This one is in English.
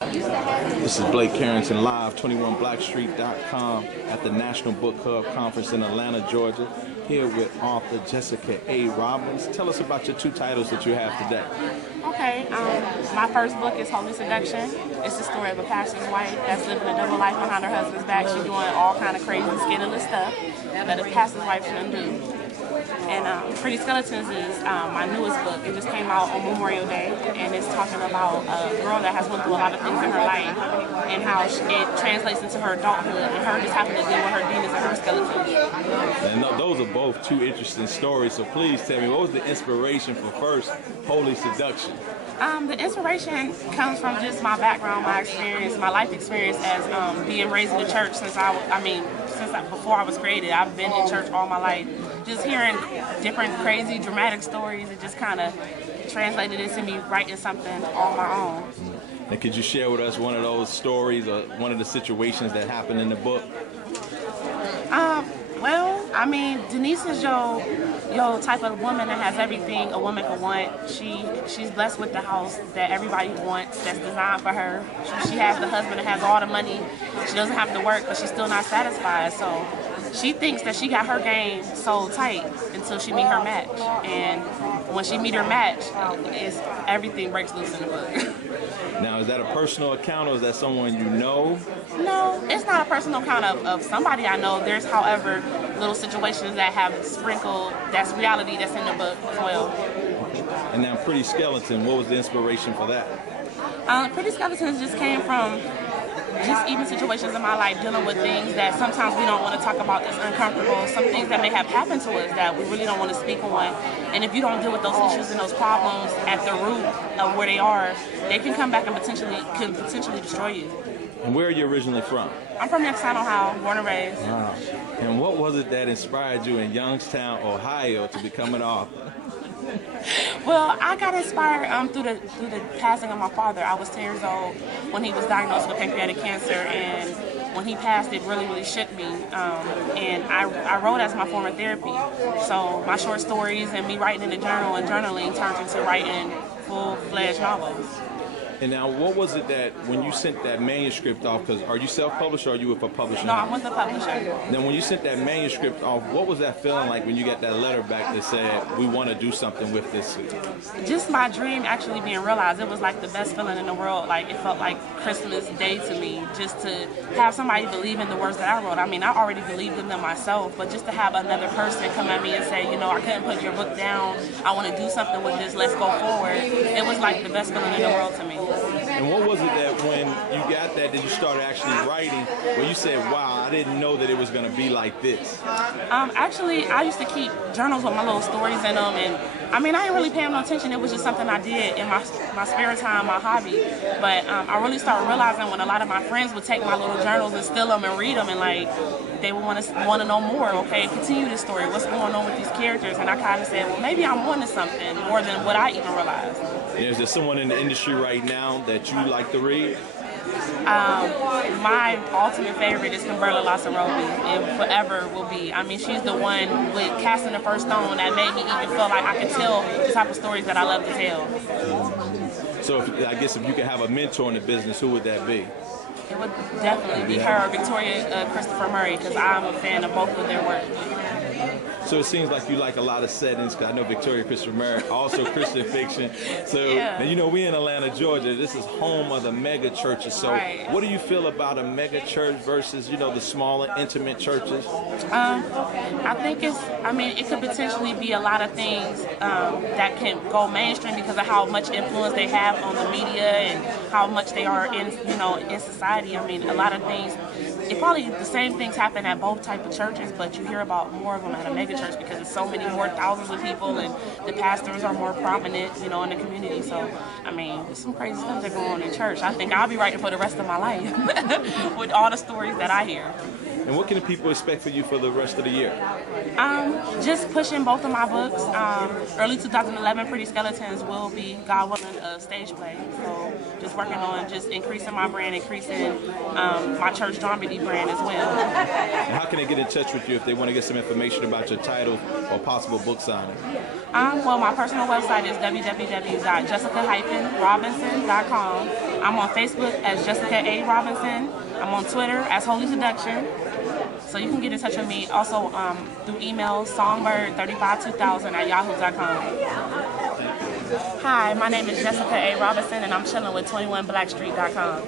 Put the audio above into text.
This is Blake Carrington live, 21Blackstreet.com at the National Book Hub Conference in Atlanta, Georgia, here with author Jessica A. Robbins. Tell us about your two titles that you have today. Okay, my first book is Holy Seduction. It's the story of a pastor's wife that's living a double life behind her husband's back. She's doing all kind of crazy, scandalous stuff that a pastor's wife shouldn't do. And Pretty Skeletons is my newest book. It just came out on Memorial Day, and it's talking about a girl that has went through a lot of things in her life and how it translates into her adulthood and her just having to deal with her demons and her skeletons. And those are both two interesting stories, so please tell me, what was the inspiration for first Holy Seduction? The inspiration comes from just my background, my experience, my life experience as being raised in the church since before I was created. I've been in church all my life. Just hearing different crazy, dramatic stories, it just kind of translated into me writing something on my own. And could you share with us one of those stories or one of the situations that happened in the book? Well, I mean, Denise is your type of woman that has everything a woman could want. She's blessed with the house that everybody wants, that's designed for her. She has the husband that has all the money. She doesn't have to work, but she's still not satisfied. So she thinks that she got her game so tight until she meet her match. And when she meet her match, everything breaks loose in the book. Now, is that a personal account or is that someone you know? No, it's not a personal account of somebody I know. There's, however, little situations that have sprinkled, that's reality that's in the book as well. And now Pretty Skeleton, what was the inspiration for that? Pretty Skeletons just came from just even situations in my life dealing with things that sometimes we don't want to talk about that's uncomfortable, some things that may have happened to us that we really don't want to speak on. And if you don't deal with those issues and those problems at the root of where they are, they can come back and potentially destroy you. And where are you originally from? I'm from Youngstown, Ohio, born and raised. Wow. And what was it that inspired you in Youngstown, Ohio to become an author? Well, I got inspired through the passing of my father. I was 10 years old when he was diagnosed with pancreatic cancer, and when he passed, it really, really shook me. And I wrote as my form of therapy. So my short stories and me writing in the journal and journaling turned into writing full-fledged novels. And now, what was it that when you sent that manuscript off, because are you self-published or are you with a publisher? No, I'm with a publisher. Then when you sent that manuscript off, what was that feeling like when you got that letter back that said, we want to do something with this? Just my dream actually being realized. It was like the best feeling in the world. Like, it felt like Christmas Day to me, just to have somebody believe in the words that I wrote. I mean, I already believed in them myself, but just to have another person come at me and say, you know, I couldn't put your book down. I want to do something with this. Let's go forward. It was like the best feeling in the world to me. And what was it that when you got that you started actually writing, where you said, wow, I didn't know that it was going to be like this? Actually, I used to keep journals with my little stories in them, and I mean, I didn't really pay them no attention. It was just something I did in my spare time, my hobby. But I really started realizing when a lot of my friends would take my little journals and steal them and read them, and like, they would want to know more. Okay, continue this story. What's going on with these characters? And I kind of said, well, maybe I'm wanting something more than what I even realized. Is there someone in the industry right now that you like to read? My ultimate favorite is Kimberly Lasarobi, and forever will be. I mean, she's the one with Casting the First Stone that made me even feel like I could tell the type of stories that I love to tell. So I guess if you could have a mentor in the business, who would that be? It would definitely be her or Victoria Christopher Murray, because I'm a fan of both of their work. So it seems like you like a lot of settings, because I know Victoria Christopher Murray, also Christian fiction. So, yeah. And you know, we're in Atlanta, Georgia. This is home of the mega churches. So right. What do you feel about a mega church versus, you know, the smaller, intimate churches? I think it could potentially be a lot of things that can go mainstream because of how much influence they have on the media and how much they are in society. I mean, a lot of things, probably the same things happen at both type of churches, but you hear about more of them at a mega church because there's so many more thousands of people and the pastors are more prominent, you know, in the community. So, I mean, there's some crazy stuff that go on in church. I think I'll be writing for the rest of my life with all the stories that I hear. And what can the people expect for you for the rest of the year? Just pushing both of my books. Early 2011, Pretty Skeletons will be, God willing, a stage play. So just working on just increasing my brand, increasing my church dramedy brand as well. And how can they get in touch with you if they want to get some information about your title or possible book signing? Well, my personal website is www.jessica-robinson.com. I'm on Facebook as Jessica A. Robinson. I'm on Twitter as Holy Seduction. So you can get in touch with me also through email, songbird352000@yahoo.com. Hi, my name is Jessica A. Robinson, and I'm chilling with 21Blackstreet.com.